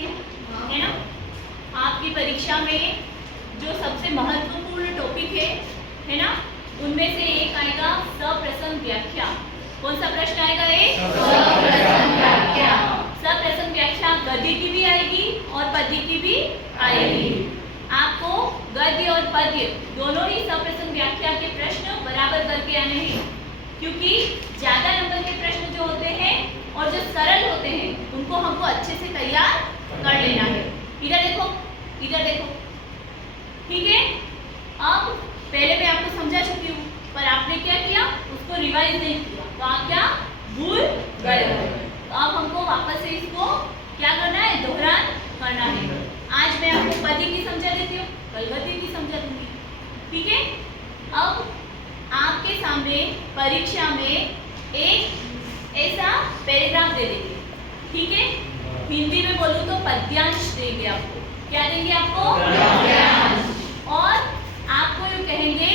हैं, है ना। आपकी परीक्षा में जो सबसे महत्वपूर्ण टॉपिक है ना, उनमें से एक आएगा सप्रसंग व्याख्या। कौन सा प्रश्न आएगा? एक सप्रसंग व्याख्या। सप्रसंग व्याख्या गद्य की भी आएगी और पद्य की भी आएगी। आपको गद्य और पद्य दोनों ही सप्रसंग व्याख्या के प्रश्न बराबर करके आने हैं, क्योंकि ज्यादा नंबर के प्रश्न जो होते हैं और जो सरल होते हैं उनको हमको अच्छे से तैयार कर लेना है। इधर देखो, इधर देखो, ठीक है। अब पहले मैं आपको समझा चुकी हूँ, पर आपने क्या किया, उसको रिवाइज नहीं किया, तो आप क्या भूल गए हो। तो अब हमको वापस से इसको क्या करना है, दोहरान करना है। आज मैं आपको पद्य की समझा देती हूँ, कल गद्य की समझा दूंगी, ठीक है। अब आपके सामने परीक्षा में एक ऐसा पैराग्राफ दे देंगे, ठीक है। हिंदी में बोलूँ तो पद्यांश देंगे आपको। क्या देंगे आपको? पद्यांश। और आपको ये कहेंगे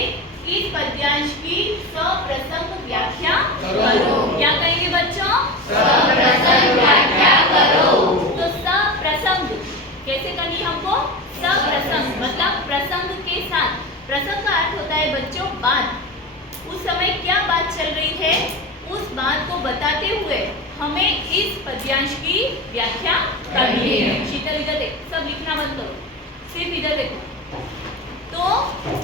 इस पद्यांश की सप्रसंग व्याख्या करो। क्या कहेंगे बच्चों? सप्रसंग व्याख्या करो। तो सप्रसंग कैसे करनी हमको? सप्रसंग मतलब प्रसंग के साथ। प्रसंग का अर्थ होता है बच्चों बात। उस समय क्या बात चल रही है, उस बात को बताते हुए हमें इस पद्यांश की व्याख्या करनी है। शीतल इधर देख, सब लिखना बंद करो, सिर्फ इधर देखो। तो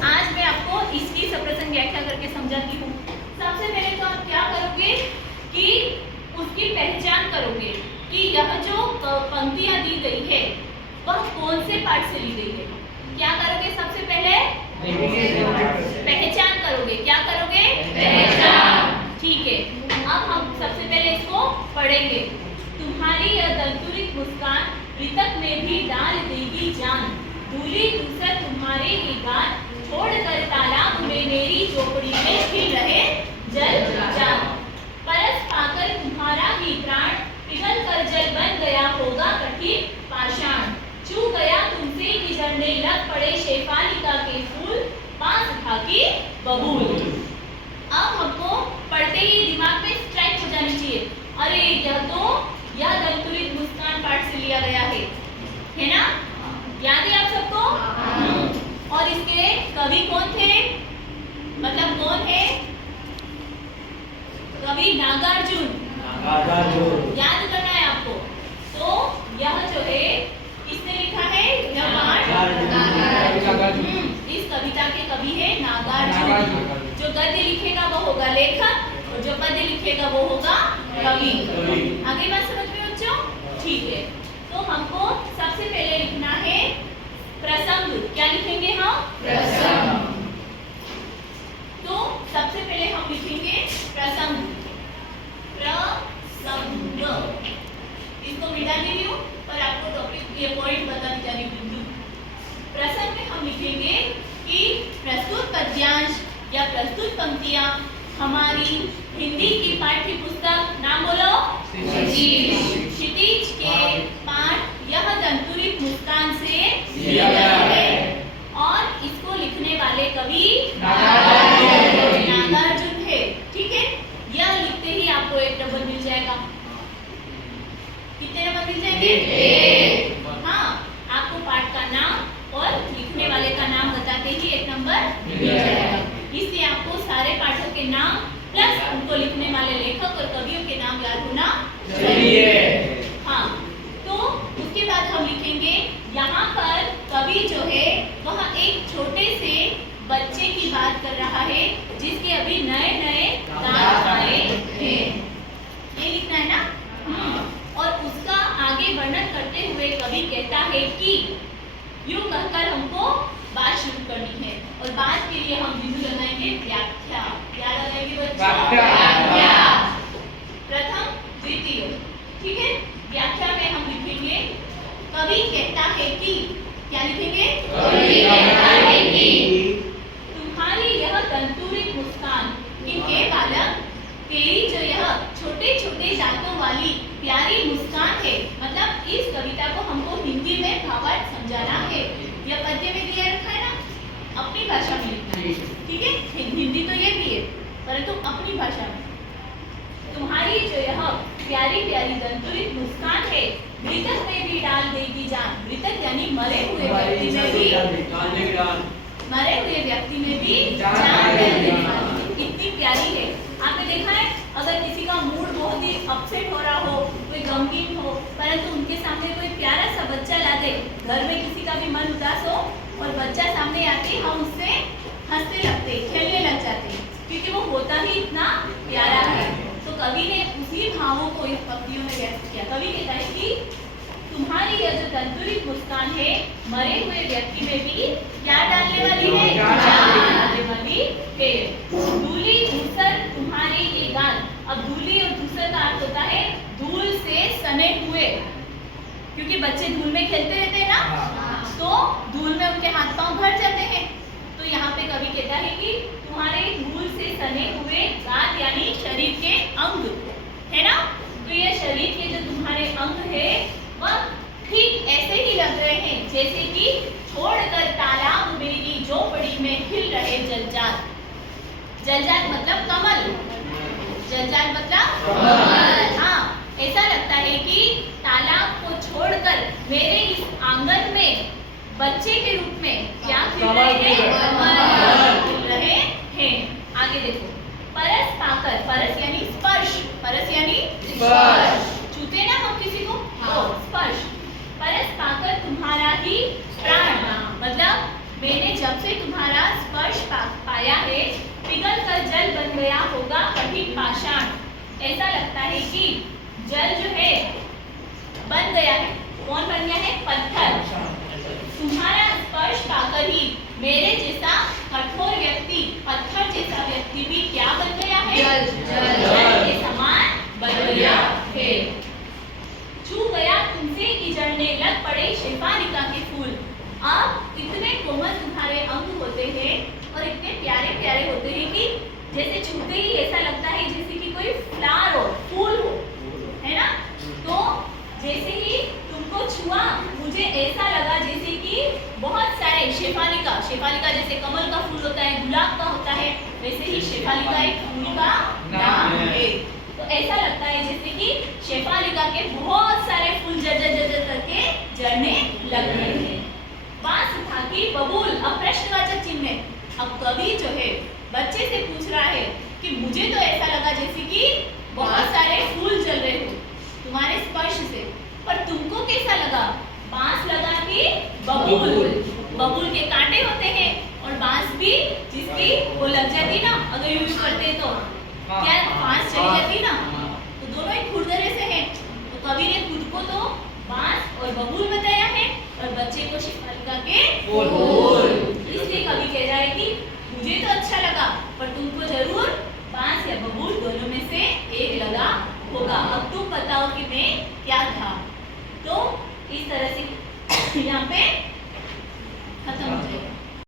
आज मैं आपको इसकी सप्रसंग व्याख्या करके समझाती हूँ। सबसे पहले तो आप क्या करोगे कि उसकी पहचान करोगे कि यह जो पंक्तियां दी गई है वह कौन से पाठ से ली गई है। क्या करोगे? सबसे पहले पहचान करोगे। क्या करोगे? पहचान। ठीक है, अब हम सबसे पहले इसको पढ़ेंगे। तुम्हारी यह दंतुरित मुस्कान मृतक में भी डाल देगी जान, भूली दूसर तुम्हारे ही गान, छोड़कर तालाब में मेरी झोपड़ी में खिल रहे जल जान, परस पाकर तुम्हारा ही प्राण पिघल कर जल बन गया होगा कठिन पाषाण, छू गया तुमसे ही झरने लग पड़े शेफालिका के फूल, पास था की बबूल। अब हमको पढ़ते ही दिमाग में स्ट्राइक हो जानी चाहिए, अरे यह दंतुरित मुस्कान पाठ से लिया गया है ना। याद है आप सबको? और इसके कवि कौन थे, मतलब कौन है कवि? नागार्जुन। याद करना है आपको। तो यह जो है किसने लिखा है? यह पाठ इस कविता के कवि है नागार्जुन। जो गद्य लिखेगा वो होगा लेखक और जो पद्य लिखेगा वो होगा कवि। आगे बात समझ में बच्चों? ठीक है, तो हमको सबसे पहले लिखना है प्रसंग। क्या लिखेंगे हम? प्रसंग। तो सबसे पहले हम लिखेंगे प्रसंग। प्रसंग इसको मिटा दे रही हूँ, पर आपको टॉपिक ये पॉइंट बताने जा रही हूँ। प्रसंग में हम लिखेंगे कि प्रस्तुत पद्यांश या प्रस्तुत पंक्तियां हमारी हिंदी की पाठ्य पुस्तक, नाम बोलो, क्षितिज के पाठ यह दंतुरित मुस्कान से लिया गया है और इसको लिखने वाले कवि नागार्जुन है, ठीक है। यह लिखते ही आपको एक नंबर मिल जाएगा। कितने नंबर मिल जाएंगे? एक। हाँ, आपको पाठ का नाम और लिखने वाले का नाम बताते ही एक नंबर मिल जाएगा। इसलिए आपको सारे पाठों के नाम प्लस उनको लिखने वाले लेखक और कवियों के नाम याद होना चाहिए। हाँ, तो उसके बाद हम लिखेंगे यहाँ पर कवि जो है वह एक छोटे से बच्चे की बात कर रहा है जिसके अभी नए नए दांत आए हैं। ये लिखना है ना। और उसका आगे वर्णन करते हुए कवि कहता है कि यूं कहकर हमको बात शुरू करनी है और बात के लिए हम बिंदु लगाएंगे व्याख्या। क्या लगाएंगे बच्चों? व्याख्या। प्रथम द्वितीय, ठीक है। व्याख्या में हम लिखेंगे कवि कहता है कि, क्या लिखेंगे? कवि कहता है कि तुम्हारी यह दंतुरित मुस्कान, किनके बालक? तेरी जो यह छोटे छोटे दांतों वाली प्यारी मुस्कान है। मतलब इस कविता को हमको हिंदी में भावार्थ समझाना है। यह पद्य में दिया रखा है ना, अपनी भाषा में लिखना है, ठीक है। हिंदी तो ये भी है, परंतु अपनी भाषा में। तुम्हारी जो यह प्यारी प्यारी दंतुरित मुस्कान है मृतक में भी डाल देगी यानी मरे हुए व्यक्ति में भी जान डालने वाली। कितनी प्यारी है। आपने देखा है अगर किसी का मूड बहुत ही अपसेट हो रहा हो, कोई गमगीन हो, परंतु उनके सामने कोई प्यारा सा बच्चा ला दे, घर में किसी का भी मन उदास हो और बच्चा सामने आते हम उससे हंसने लगते, खेलने लग जाते, क्योंकि वो होता ही इतना प्यारा है। तो कवि ने उसी भावों को इन पंक्तियों में व्यक्त किया। कवि कहता है कि तुम्हारी यह जो तंतुरित मुस्कान है मरे हुए व्यक्ति में भी क्या डालने वाली है? जान डालने वाली है। धूली धूसर तुम्हारे ये गाल। अब धूली और धूसर का अर्थ होता है धूल से सने हुए, क्योंकि बच्चे धूल में खेलते रहते हैं ना, तो धूल में उनके हाथ पांव भर जाते हैं। तो यहाँ पे कवि कहता है कि तुम्हारे धूल से सने हुए गाल यानी शरीर के अंग है ना, तो ये शरीर के जो तुम्हारे अंग है वह ठीक ऐसे ही लग रहे हैं जैसे कि छोड़कर तालाब मेरी झोपड़ी में खिल रहे जलजात। जलजात मतलब कमल, जलजात मतलब कमल। हाँ, ऐसा लगता है कि तालाब को छोड़कर मेरे इस आंगन में बच्चे के रूप में क्या खिल रहे हैं? कमल खिल रहे हैं। आगे देखो, परस पाकर, परस यानी स्पर्श, परस यानी स्पर्श, छूते ना हम किसी को, तो स्पर्श। परस पाकर तुम्हारा ही प्राण, मतलब मैंने जब से तुम्हारा स्पर्श पाया है पिघल कर जल बन गया होगा कठिन पाषाण। ऐसा लगता है कि जल जो है बन गया है। कौन बन गया है? पत्थर। तुम्हारा स्पर्श पाकर ही मेरे जैसा कठोर व्यक्ति, पत्थर जैसा व्यक्ति भी क्या बन गया है? जल के समान बन गया है। छू गया तुमसे इजड़ने लग पड़े शेफालिका के फूल। अब इतने कोमल तुम्हारे अंग होते हैं और इतने प्यारे प्यारे होते हैं कि जैसे छूते ही ऐसा लगता है जैसे कि कोई फ्लावर हो, फूल हो, है ना। तो जैसे ही तुमको छुआ मुझे ऐसा लगा जैसे कि बहुत सारे शेफालिका, शेफालिका जैसे कमल का फूल होता है, गुलाब का होता है, वैसे ही शेफालिका एक फूल का नाम है। तो ऐसा लगता है जैसे कि शेफालिका के बहुत सारे फूल जर जर जर जर करके झड़ने लग रहे हैं। बांस उठा के बबूल, अब प्रश्नवाचक चिन्ह। अब कवि जो है बच्चे से पूछ रहा है कि मुझे तो ऐसा लगा जैसे कि बहुत सारे फूल जल रहे हो तुम्हारे स्पर्श से, पर तुमको कैसा लगा? बांस लगा के बबूल, बबूल के कांटे होते हैं और बांस भी जिसकी वो लग जाती ना, अगर यूज करते तो क्या बांस चली जाती ना, तो दोनों ही खुरदरे से हैं। तो कवि ने खुद को तो बांस और बबूल बताया है और बच्चे को शेफालिका के फूल। इसलिए कवि कह रहा है कि मुझे तो अच्छा लगा पर तुमको जरूर बांस या बबूल दोनों में से एक लगा होगा। अब तुम बताओ कि मैं क्या था। तो इस तरह से यहाँ पे